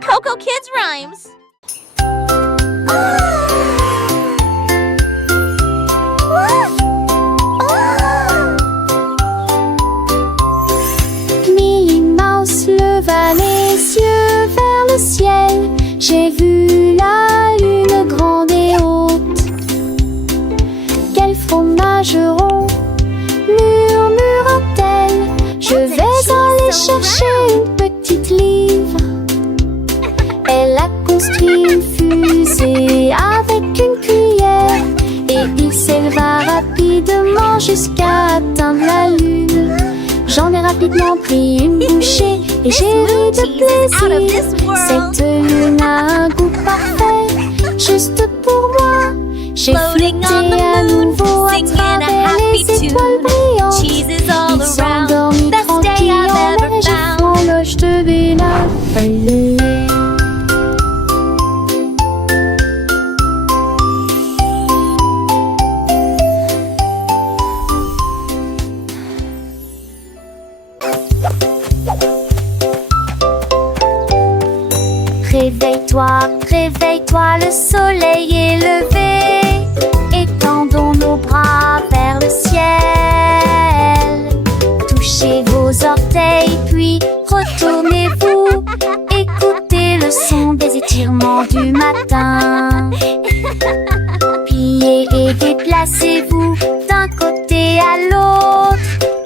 Coco Kids Rhymes. Minnie Mouse leva les yeux vers le ciel. J'ai vu la lune grande et haute. Quel fromage rond, murmura-t-elle. Je vais aller chercher une petite livre. Elle a construit une fusée avec une cuillère et il s'éleva rapidement jusqu'à atteindre la lune. J'en ai rapidement pris une bouchée et j'ai ri de plaisir. Cette lune a un goût parfait, juste pour moi. J'ai flotté à nouveau à travers les étoiles brillantes. Il s'endormit tranquille en neige et l'horloge de Bella. Réveille-toi, réveille-toi, le soleil est levé. Étendons nos bras vers le ciel. Touchez vos orteils, puis retournez-vous. Écoutez le son des étirements du matin. Pliez et déplacez-vous d'un côté à l'autre.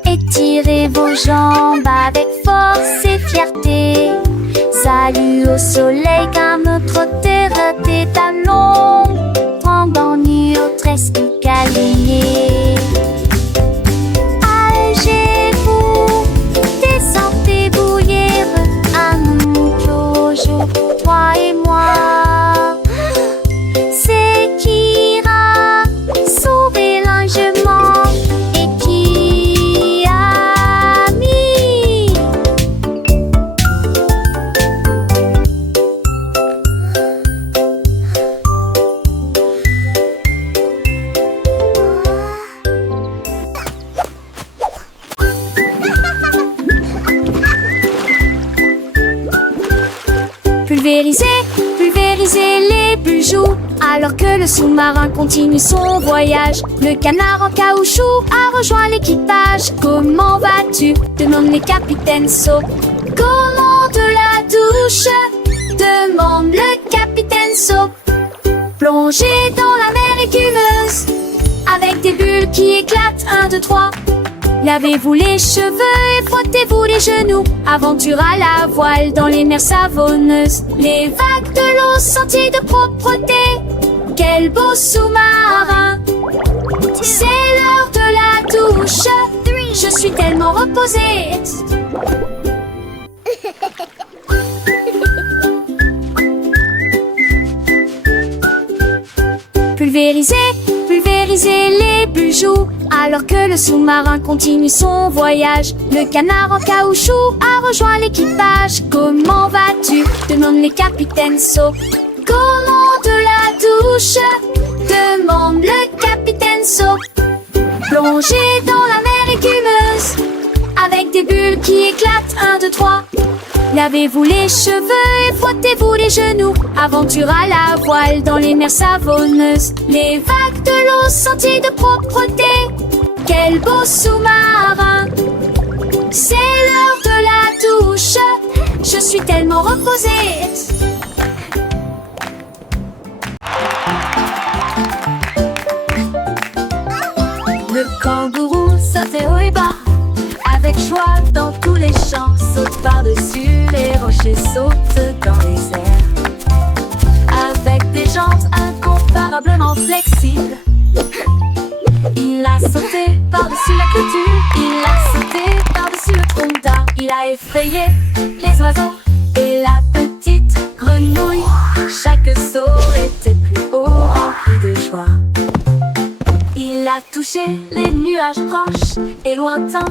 Étirez vos jambes avec force et fierté. Salut au soleil qu'un autre terre tes talons. Endormi au tresque câliné. Allégez-vous, descendez bouillir. Un nouveau jour pour toi et moi. C'est qui ira sauver l'enjement et qui a mis. Pulvériser, pulvériser les bijoux. Alors que le sous-marin continue son voyage, le canard en caoutchouc a rejoint l'équipage. Comment vas-tu? Demande le capitaine Soap. Comment de la douche? Demande le capitaine Soap. Plongez dans la mer écumeuse avec des bulles qui éclatent. 1, 2, 3. Lavez-vous les cheveux et frottez-vous les genoux. Aventure à la voile dans les mers savonneuses. Les vagues de l'eau senties de propreté. Quel beau sous-marin. C'est l'heure de la douche. Je suis tellement reposée. Pulvériser, pulvériser les bijoux. Alors que le sous-marin continue son voyage, le canard en caoutchouc a rejoint l'équipage. Comment vas-tu? Demande le capitaine Soap. Comment de la douche? Demande le capitaine Soap. Plongez dans la mer écumeuse avec des bulles qui éclatent. 1, 2, 3. Lavez-vous les cheveux et frottez-vous les genoux. Aventure à la voile dans les mers savonneuses. Les vagues de l'eau senties de propreté. Quel beau sous-marin. C'est l'heure de la douche. Je suis tellement reposée. Le kangourou sautait haut et bas, avec joie dans tous les champs. Saute par-dessus les rochers, saute dans les airs. Avec des jambes incomparablement flexibles, il a sauté par-dessus la clôture. Il a sauté par-dessus le tronc d'arbre. Il a effrayé les oiseaux et la petite grenouille. Chaque saut était plus haut, rempli de joie. Il a touché les nuages proches et lointains.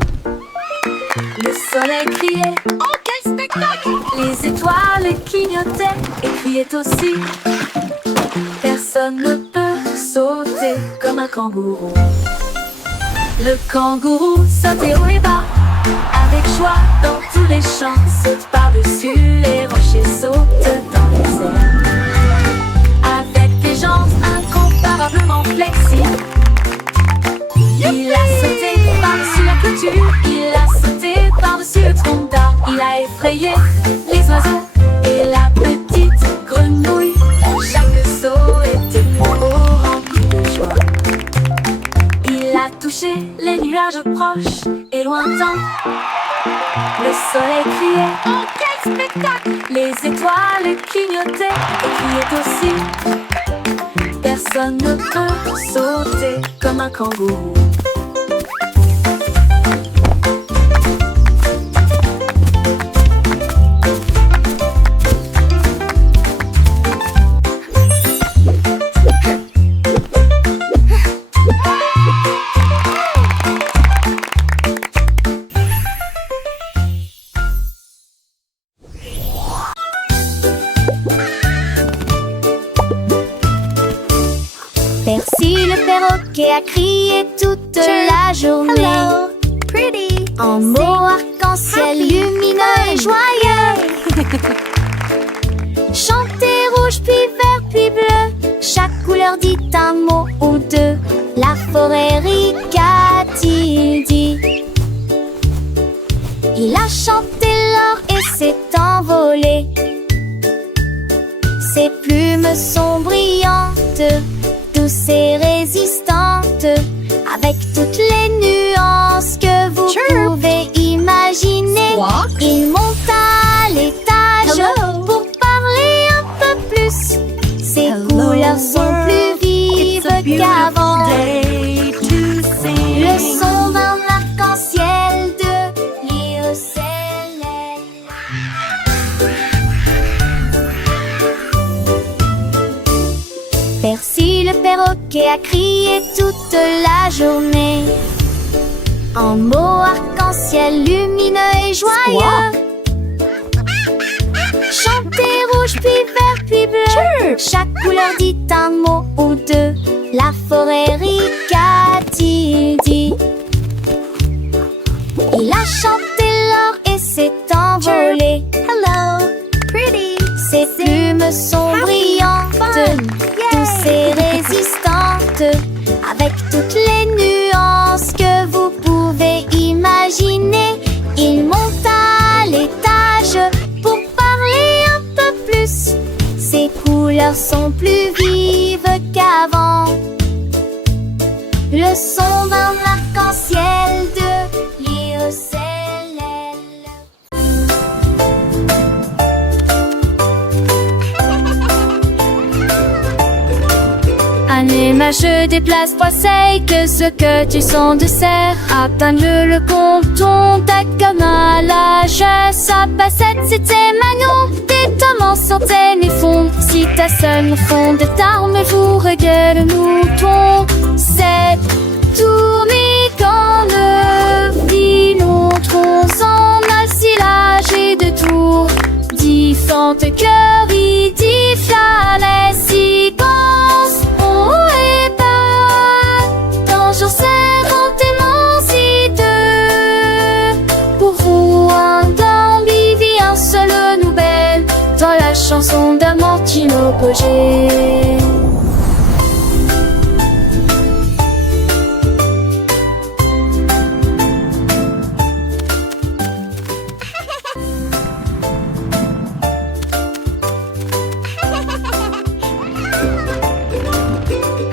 Le soleil criait, oh quel spectacle! Les étoiles clignotaient et criaient aussi. Personne ne peut sauter comme un kangourou. Le kangourou sautait haut et bas, avec joie dans tous les champs. Saute par-dessus les rochers, saute dessus. Il a sauté par-dessus le tronc d'arbre. Il a effrayé les oiseaux et la petite grenouille. Chaque saut était plus haut, rempli de joie. Il a touché les nuages proches et lointains. Le soleil criait, oh quel spectacle! Les étoiles clignotaient et criaient aussi. Personne ne peut sauter comme un kangourou. Percy le perroquet a crié toute la journée. Hello, pretty. En mots arc-en-ciel lumineux et joyeux. Chantez rouge puis vert puis bleu. Chaque couleur dit un mot ou deux. La forêt rit, qu'a-t-il dit? Il a chanté l'or et s'est envolé. Ses plumes sont brillantes, douces et résistantes, avec toutes les nuances que vous pouvez imaginer. Squawk. Il monte à l'étage Hello. pour parler un peu plus. Ses couleurs sont plus vives qu'avant. Le son d'un arc-en-ciel de l'IECLL. Percy le perroquet a crié toute la journée. En mots arc-en-ciel lumineux et joyeux. Chantez rouge puis vert puis bleu. Chaque couleur dit un mot ou deux. La forêt rit, qu'a-t-il dit? Il a chanté l'or et s'est envolé. Hello, pretty. Ses plumes sont brillantes, douces et résistantes, avec toutes les nuances que vous pouvez imaginer. Il monte à l'étage pour parler un peu plus. Ses couleurs sont plus vives qu'avant. Le son d'un arc-en-ciel de l'IECLL. Anima, je déplace poisseille que ce que tu sens de serre. Atteins-le le compton, ta comme à l'âge. Sa passette, c'était Manon. Des tomes sortaient mes fonds. Si ta seule fond de tarme, vous regarde le mouton. C'est tourné quand le filon tronc en alcilage et de tours. Différentes cœurs, il dit les séquences. Bonjour, c'est immensité. Pour vous, un d'ambivi, un seul nouvelle. Dans la chanson d'Amortino Pogé.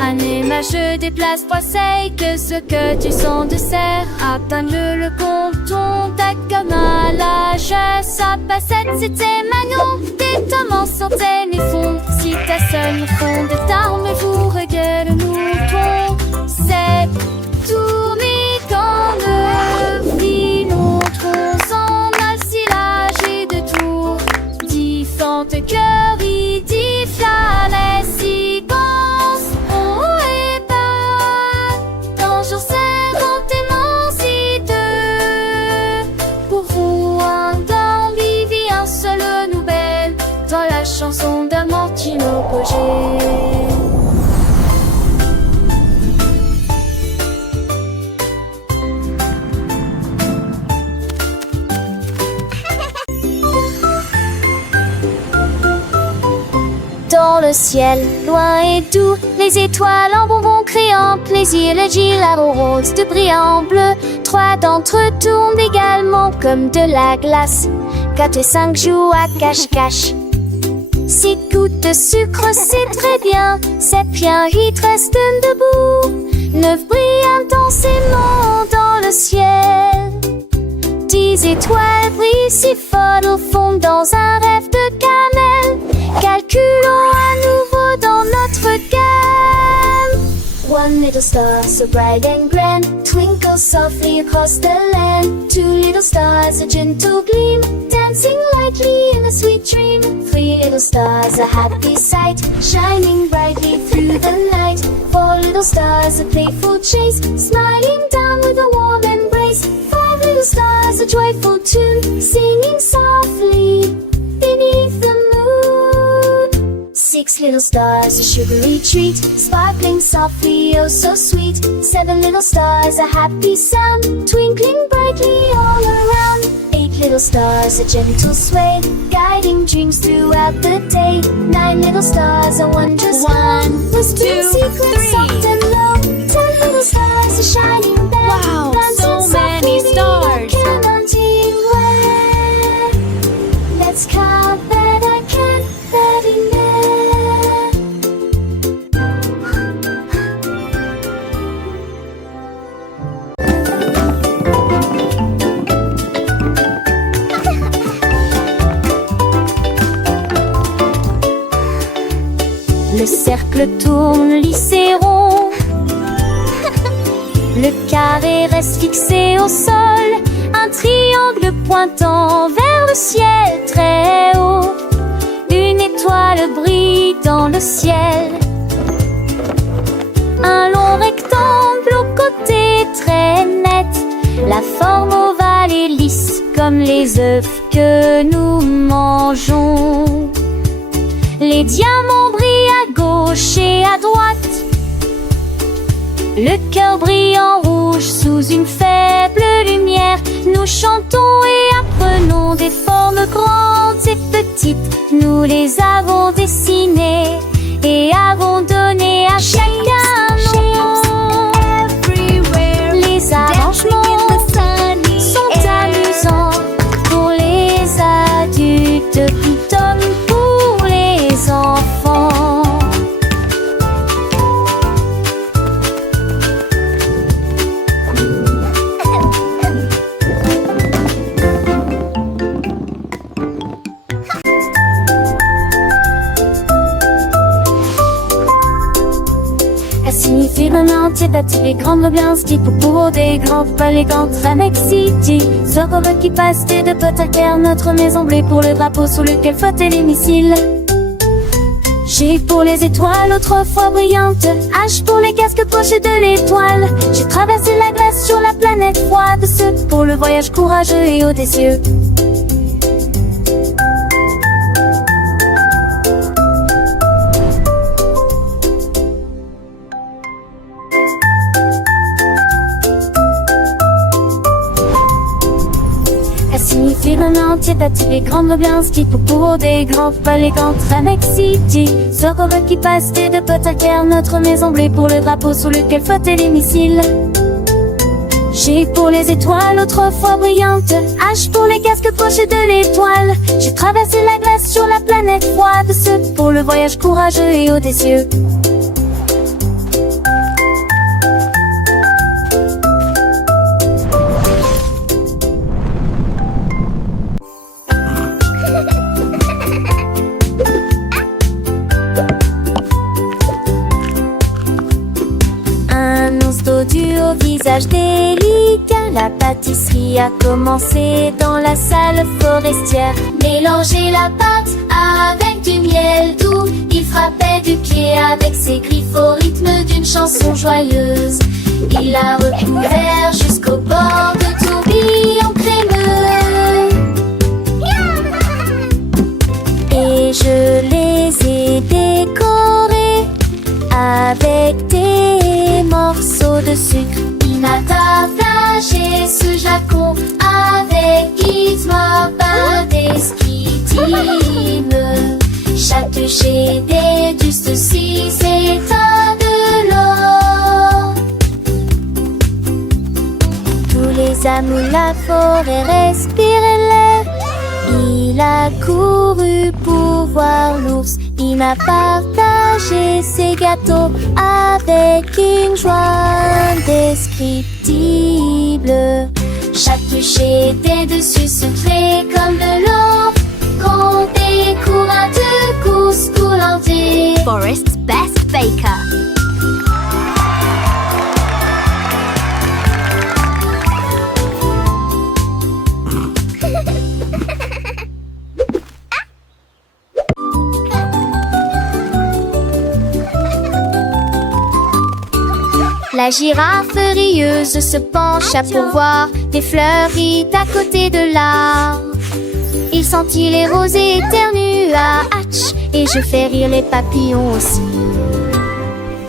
Anima, je déplace poisseille que ce que tu sens de serre. Atteins-le le compton, ta comme à l'âge. Sa passette, c'était Manon. Des tomes sortaient mes fonds. Si ta seule fond de tarme, vous regarde le mouton. C'est tourné quand le filon tronc en alcilage et de tours. Différentes cœurs, il dit les séquences. Bonjour, c'est immensité. Pour vous, un d'ambivi, un seul nouvelle. Dans la chanson d'Amortino Pogé. le ciel, loin et doux, les étoiles en bonbons créant plaisir, le gilabo rose de brillant bleu. 3 d'entre eux tournent également comme de la glace. 4 et 5 jouent à cache-cache. 6 gouttes de sucre, c'est très bien. 7 bien, 8 restent debout. 9 brillent intensément dans le ciel. 10 étoiles brillent si fort au fond dans un rêve de cannelle. Calculons à nouveau dans notre gamme. 1 little star so bright and grand twinkles softly across the land. 2 little stars a gentle gleam dancing lightly in a sweet dream. 3 little stars a happy sight shining brightly through the night. 4 little stars a playful chase smiling down with a warm embrace. 5 little stars a joyful tune singing softly beneath the moon. 6 little stars a sugary treat sparkling softly oh so sweet. 7 little stars a happy sound twinkling brightly all around. 8 little stars a gentle sway guiding dreams throughout the day. 9 little stars a wondrous one was 2 secrets soft and low. 10 little stars a shining bell. Wow, dancing so many softly stars. counting where. Let's count that I can very near. Le cercle tourne lisse et rond. Le carré reste fixé au sol. Un triangle pointant vers le ciel très haut. Une étoile brille dans le ciel. Un long rectangle au côté très net. La forme ovale et lisse comme les œufs que nous mangeons. Les diamants brillent à gauche et à droite. Le cœur brille en rouge sous une faible lumière. Nous chantons et apprenons des formes grandes et petites. Nous les avons dessinées et avons donné à chacun un nom. Les arrangements sont amusants pour les adultes comme pour les enfants. Elle signifie vraiment entier battu les grandes ambiances qui pour des grands palais contre City. Sort qui passe de Potaker, notre maison bleue pour le drapeau sous lequel flottait les missiles. G pour les étoiles autrefois brillantes, H pour les casques poches de l'étoile. J'ai traversé la glace sur la planète froide, ce pour le voyage courageux et audacieux. Signifie vraiment entier battu les grandes ambiances qui pour des grands palais contre City. Sort qui passe de Potaker, notre maison bleue pour le drapeau sous lequel flottaient les missiles. G pour les étoiles autrefois brillantes, H pour les casques poches de l'étoile. J'ai traversé la glace sur la planète froide, ce pour le voyage courageux et audacieux. Au visage délicat, la pâtisserie a commencé dans la salle forestière. Mélanger la pâte avec du miel doux, il frappait du pied avec ses griffes au rythme d'une chanson joyeuse. Il l'a recouvert jusqu'au bord de tourbillons crémeux. Et je les ai décorés avec des morceaux de sucre. Nata flashé sous jacon avec Gizmo, des skidines. Chatouché des la forêt respirait l'air. Il a couru pour voir l'ours. Il a partagé ses gâteaux avec une joie indescriptible. Chaque bûcher était dessus sucré comme de l'eau. Comptez courant de course coulantée. Forest's best baker. La girafe rieuse se pencha pour voir des fleuris à côté de l'arbre. Il sentit les rosées éternua, hatch, et je fais rire les papillons aussi.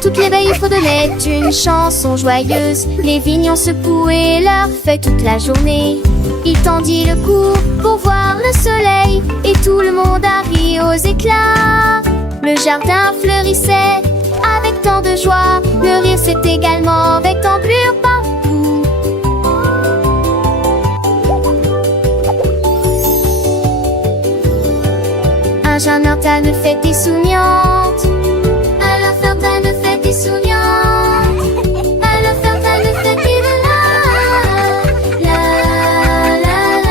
Toutes les veilles fredonnaient une chanson joyeuse. Les vignons secouaient leurs feuilles toute la journée. Il tendit le cou pour voir le soleil, et tout le monde a ri aux éclats. Le jardin fleurissait avec tant de joie. Le rire s'est également avec d'ampleur partout. Un jardin de fête est souriante. Alors Ferdinand de fête est souriante. Alors Ferdinand de fête est là. La la la.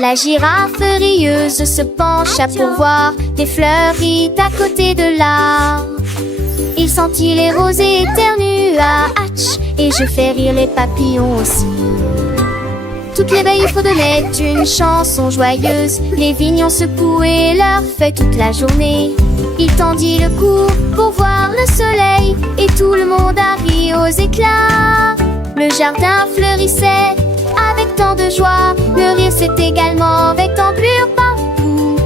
La girafe rieuse se pencha pour voir des fleuris à côté de l'arbre. Il sentit les rosées éternua, hatch, et je fais rire les papillons aussi. Toutes les veilles fredonnaient une chanson joyeuse. Les vignons secouaient leurs feuilles toute la journée. Il tendit le cou pour voir le soleil, et tout le monde a ri aux éclats. Le jardin fleurissait avec tant de joie. Le rire s'est également avec d'ampleur partout.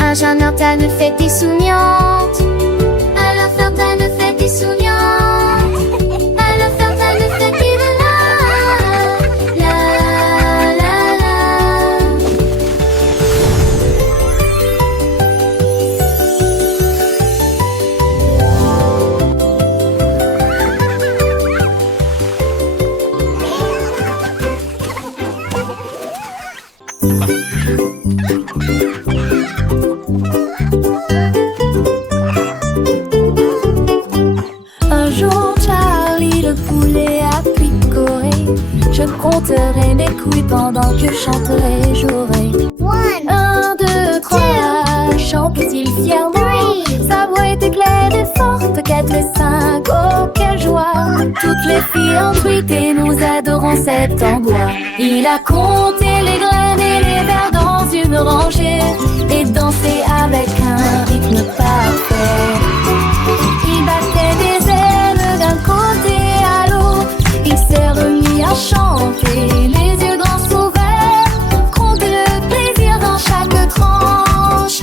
Un jardin de fête est souriante. Alors Ferdinand de fête est souriante. Alors Ferdinand de fête est là. La la la. Un jour, Charlie le poulet a picoré. Je compterai mes couilles pendant que je chanterai, jouerai. 1, 2, 3, chante-t-il fièrement. Sa voix était claire et forte, 4 et 5, oh quelle joie. Toutes les filles en truité, nous adorons cet endroit. Il a compté les graines et les vers dans une rangée, et dansé avec un rythme parfait. Il battait des ailes d'un côté à l'autre. Il s'est remis à chanter, les yeux grands ouverts. Compte le plaisir dans chaque tranche.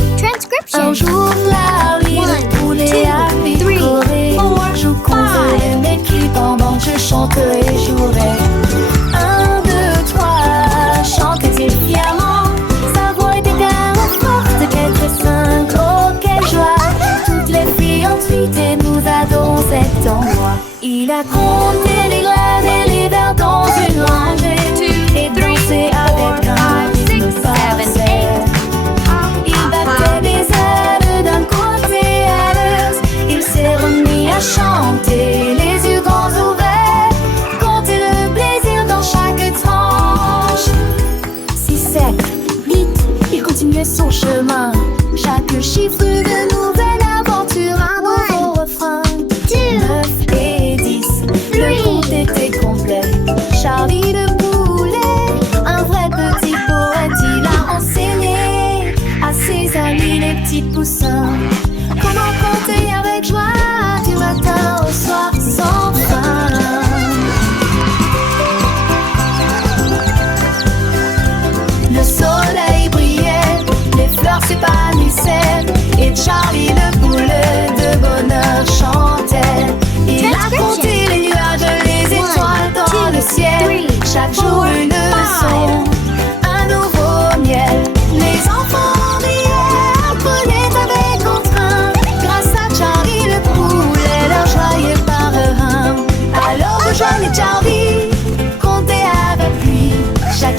Un jour, Larry, le poulet a picoré. Je compterai mes culs pendant que je chanterai et jouerai. 1, 2, 3, chante-t-il fièrement. Sa voix était tellement forte, 4 et 5, oh quelle joie. Toutes les filles ensuite et nous adorons cet endroit. Il a compté les graines et les vers dans une rangée, et dansé avec un rythme parfait. Il battait des ailes d'un côté à l'autre. Il s'est remis à chanter, les yeux grands ouverts. Compter le plaisir dans chaque tranche. 6, 7, 8, il continuait son chemin. Chaque chiffre de nouvelle aventure, un nouveau refrain. 9 et 10, le compte était complet. Charlie le poulet, un vrai petit poète, il a enseigné à ses amis les petits poussins comment compter avec joie du matin au soir sans fin. Le soleil brillait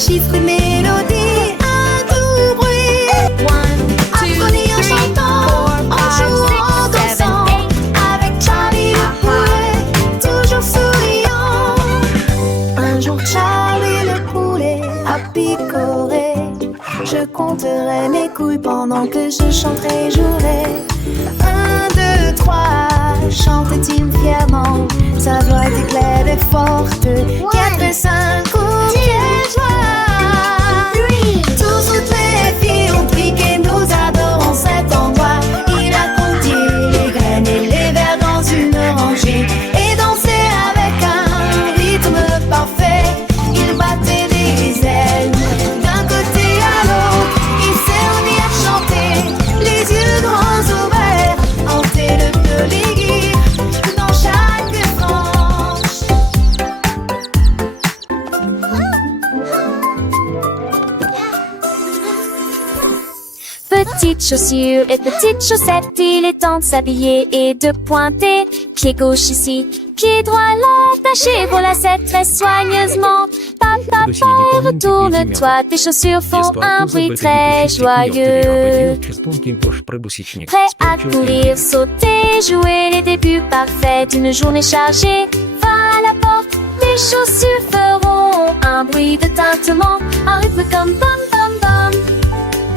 chiffres, une mélodie, un doux bruit. Apprenez en chantant, en jouant, en dansant, avec Charlie le poulet, toujours souriant. Un jour Charlie le poulet a picoré. Je compterai mes couilles pendant que je chanterai, jouerai. 1, 2, 3, chante-t-il fièrement. Sa voix était claire et forte. 4, 5, quelle joie. Tous, toutes les filles ont piqué, nous adorons cet endroit. Il a compté les graines et les vers dans une rangée et dansé avec un rythme parfait. Il battait des ailes d'un côté à l'autre. Il s'est remis à chanter, les yeux grands ouverts, hanter le feu, les guides dans chaque tranche. Petites chaussures et petites chaussettes, il est temps de s'habiller et de pointer. Pied gauche ici, pied droit là, attaché vos lacets très soigneusement. Papa, retourne-toi, tes chaussures font un bruit très joyeux. Prêt à courir, sauter, jouer les débuts parfaits d'une journée chargée. Va à la porte, tes chaussures feront un bruit de tintement, un rythme comme bam bam bam.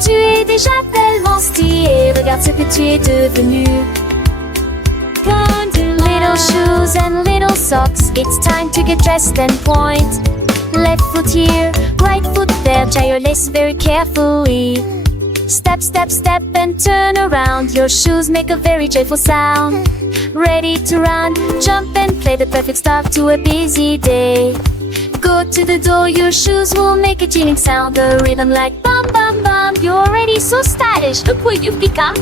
Tu es déjà tellement stylé, regarde ce que tu es devenu. Little shoes and little socks, it's time to get dressed and point. Left foot here, right foot there, tie your lace very carefully. Step, step, step and turn around, your shoes make a very joyful sound. Ready to run, jump and play, the perfect start to a busy day. Go to the door, your shoes will make a chilling sound, a rhythm like bum bum bum. You're already so stylish, look what you've become.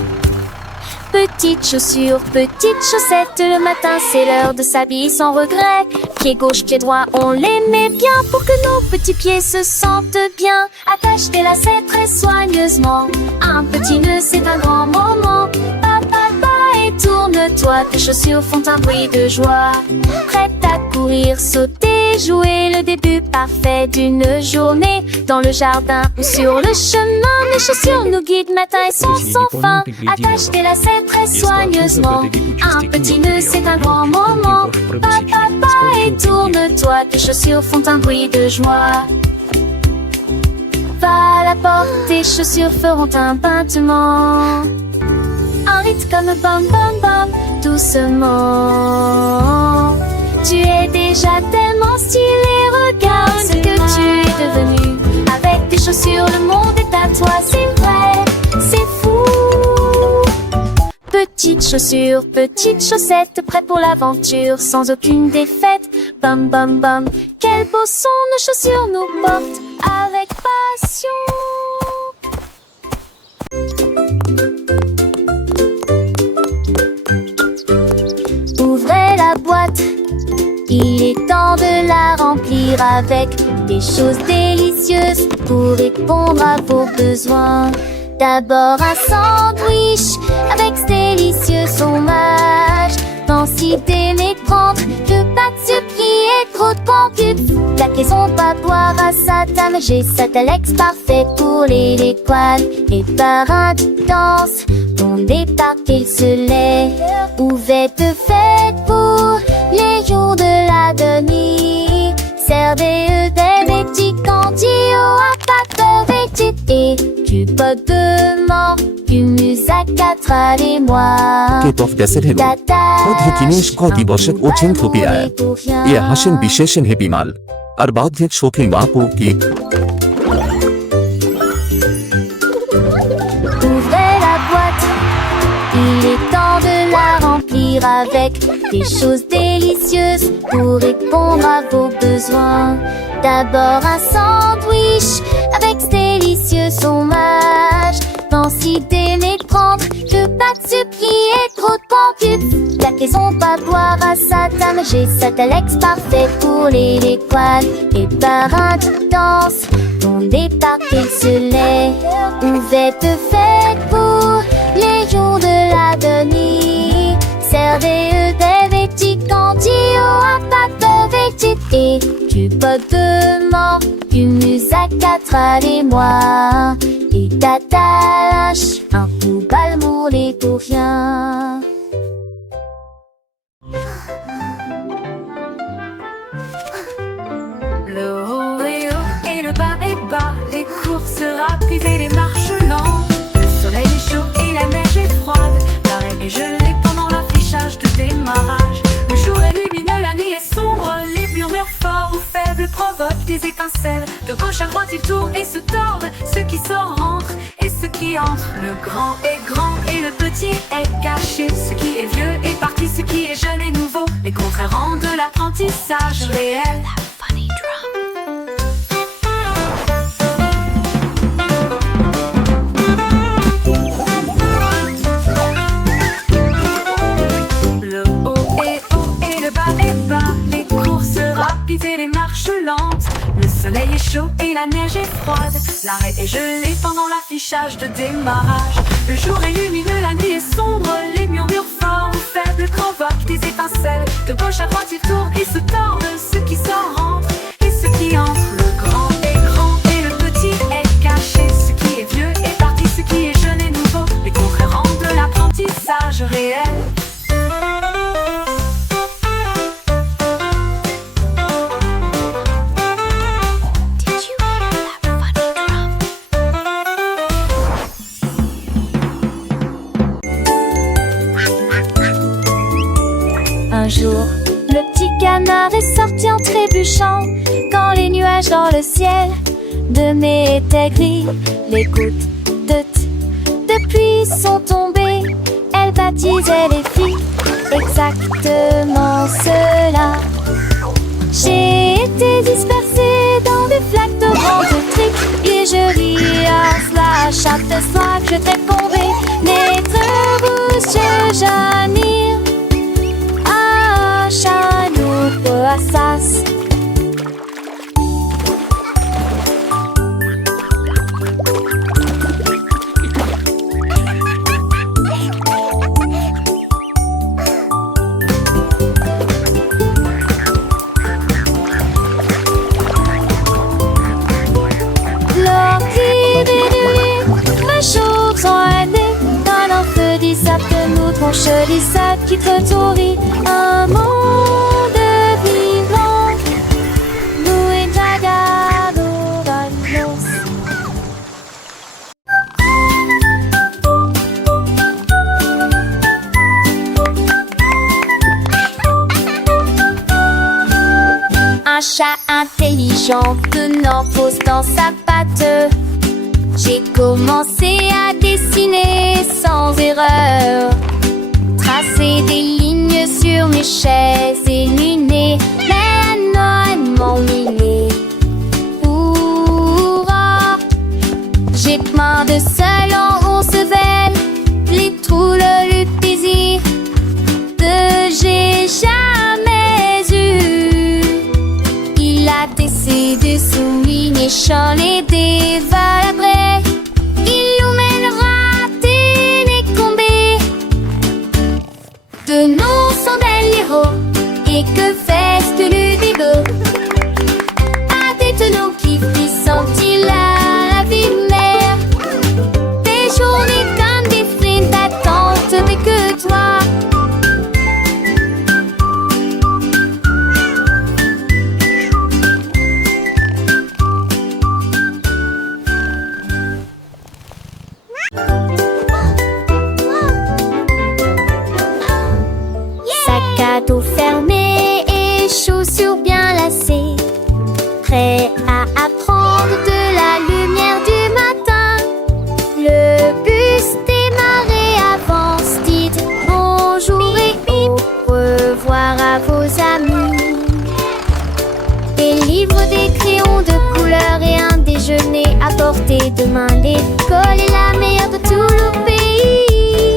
Petites chaussures, petites chaussettes, le matin c'est l'heure de s'habiller sans regret. Pied gauche, pied droit, on les met bien pour que nos petits pieds se sentent bien. Attache tes lacets très soigneusement, un petit nœud c'est un grand moment. Et tourne-toi, tes chaussures font un bruit de joie. Prête à courir, sauter, jouer le début parfait d'une journée. Dans le jardin ou sur le chemin, les chaussures nous guident matin et soir sans fin. Attache tes lacets très soigneusement, un petit nœud c'est un grand moment. Et tourne-toi, tes chaussures font un bruit de joie. Va à la porte, tes chaussures feront un tintement. Un rythme comme bam bam bam, doucement. Tu es déjà tellement stylé, regarde ce que tu es devenu. Avec tes chaussures, le monde est à toi, c'est vrai, c'est fou. Petites chaussures, petites chaussettes, prêtes pour l'aventure, sans aucune défaite. Bam bam bam, quel beau son nos chaussures nous portent avec passion. Ouvrez la boîte, il est temps de la remplir avec des choses délicieuses pour répondre à vos besoins. D'abord un sandwich avec ce délicieux fromage. Densité les prendre, que pas de surpris et trop de pancubes. La caisson va boire à sa dame, j'ai Satalex parfait pour les léquades. Et par un danse, ton départ qu'il se lève. Ouverte faite pour les jours de l'avenir. Servez des petits candies à pâte végétée. Du pot de mort, du musaca et moi. K-pop দেশের প্রত্যেক কটি বছর ওছেন থুপিয়ায় এ হাসেন বিশেষণ হে বিমাল আর বাধ্যেক শোকে মাপু কি Ouvrez la boîte, il est temps de la remplir avec des choses délicieuses pour répondre à vos besoins. D'abord un sandwich avec ce délicieux fromage. Densité les prendre, que pas de surpris et trop de pancubes. La caisson va boire à sa dame, j'ai Satalex parfait pour les léquades. Et par un danse, ton départ qu'il se lève. Ouverte faite pour les jours de l'avenir. Servez des petits candies à pâte végétée. Du veux pas de mort, une musique à travers moi. Et t'attaches un coup balle mourler pour rien. Le haut est haut et le bas est bas, les courses rapides et les marches lentes. Le soleil est chaud et la neige est froide, l'arrêt est gelé pendant l'affichage de démarrage. Le jour est lumineux, la nuit est sombre, les murmures forts ou faibles provoquent des étincelles. De gauche à droite ils tournent et se tordent, ceux qui sortent rentrent et ceux qui entrent. Le grand est grand et le petit est caché, ce qui est vieux est parti, ce qui est jeune est nouveau. Les contraires rendent de l'apprentissage réel. Le haut est haut et le bas est bas, les courses rapides et les marches lentes. Le soleil est chaud et la neige est froide, l'arrêt est gelé pendant l'affichage de démarrage. Le jour est lumineux, la nuit est sombre, les murmures forts ou faibles provoquent des étincelles. De gauche à droite ils tournent et se tordent, ceux qui sortent rentrent et ceux qui entrent. Le grand est grand et le petit est caché, ce qui est vieux est parti, ce qui est jeune est nouveau. Les contraires rendent de l'apprentissage réel. Un jour, le petit canard est sorti en trébuchant, quand les nuages dans le ciel de mai étaient gris. Les gouttes de pluie sont tombées, elles baptisaient les filles, exactement cela. J'ai été dispersée dans des flaques de grandes triques, et je ris à cela chaque soir que je t'ai tombé. Naître bouche j'admire, Chanou Assas. L'or qui réduit, ma chose sont aidées, dans leur feu d'Issap de nous, ton chevalier qui te tourit. Un monde vivant, nous et Jagado Vanos. Un chat intelligent tenant pose dans sa patte. J'ai commencé à dessiner sans erreur, tracer des lignes sur mes chaises illuminées, mais non m'ennuyé. J'ai plein de seul en 11 veines, les trous le plaisir que j'ai jamais eu. Il a décidé de souligner chant les dévalabrais. Il nous mènera télécombé. De nous sont des héros, et que fait le bibeau? À des tonneaux qui fit sentir la vie mère. Des journées comme des frites d'attente, mais que toi. Sac à dos fermé et chaussures bien lacées, prêt à apprendre de la lumière du matin. Le bus démarrait, avance, dites bonjour et au revoir à vos amis. Des livres, des crayons de couleur et un déjeuner à portée de main. L'école est la meilleure de tout le pays.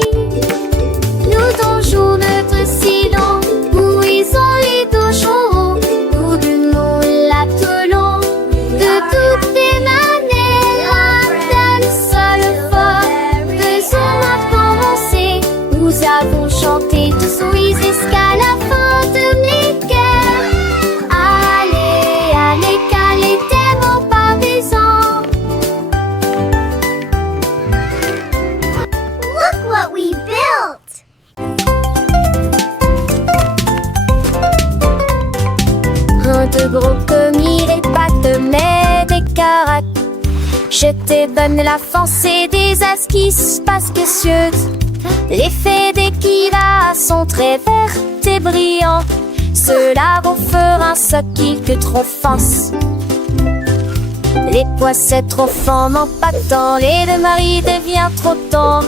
Nous donjons notre silence, où ils ont les dochons, où de nous l'attelons. De toutes les manières, un tel seul fort, faisons-moi commencer. Nous avons chanté tous oui jusqu'à la fin de mes cœurs. Allez, de gros commis, les pâtes, mais des carottes. Je te donne la force et des esquisses pas spécieuses. L'effet des kilas sont très verts et brillants. Cela vous fera ce qui que trop force. Les poissets trop fins n'en pas tant, les deux maris devient trop tendre.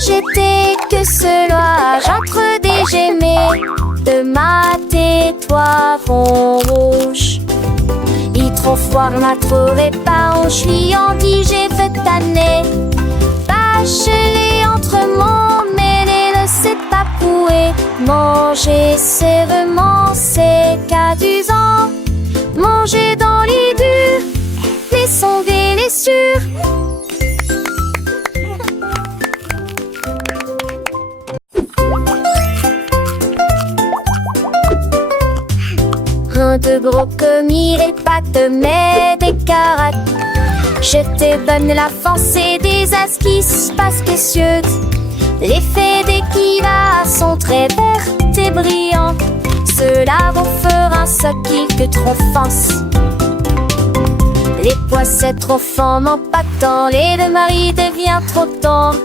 J'étais que cela, j'entre des gemets de ma tais-toi vont rouge. Il trop froid, m'a trouvé pas, on chiandi, j'ai fait tanner. Bachelé entre mon mêlé, ne sait pas pouer. Manger sérieusement, c'est qu'adusant. Manger dans les durs, les sonder les sûrs. De gros commis, les pâtes, mais des carottes. Je te donne la force et des esquisses pas spécieuses. L'effet des kilas sont très verts et brillants. Cela vous fera ce qui que trop force. Les poissets trop fins n'en pas tant, les deux maris devient trop tendre.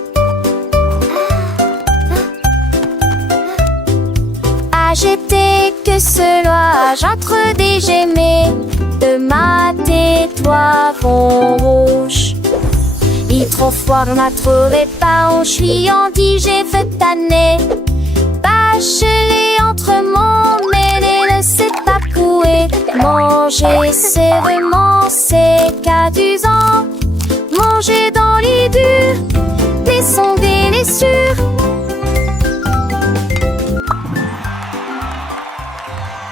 J'étais que cela, j'entre des gemets de ma tais-toi vont rouge. Il trop froid, m'a trouvé pas, on chiandi, j'ai fait tanner. Bachelé entre mon mêlé, ne sait pas couer. Manger sérieusement, c'est qu'adusant. Manger dans les durs, les sonder les sûrs.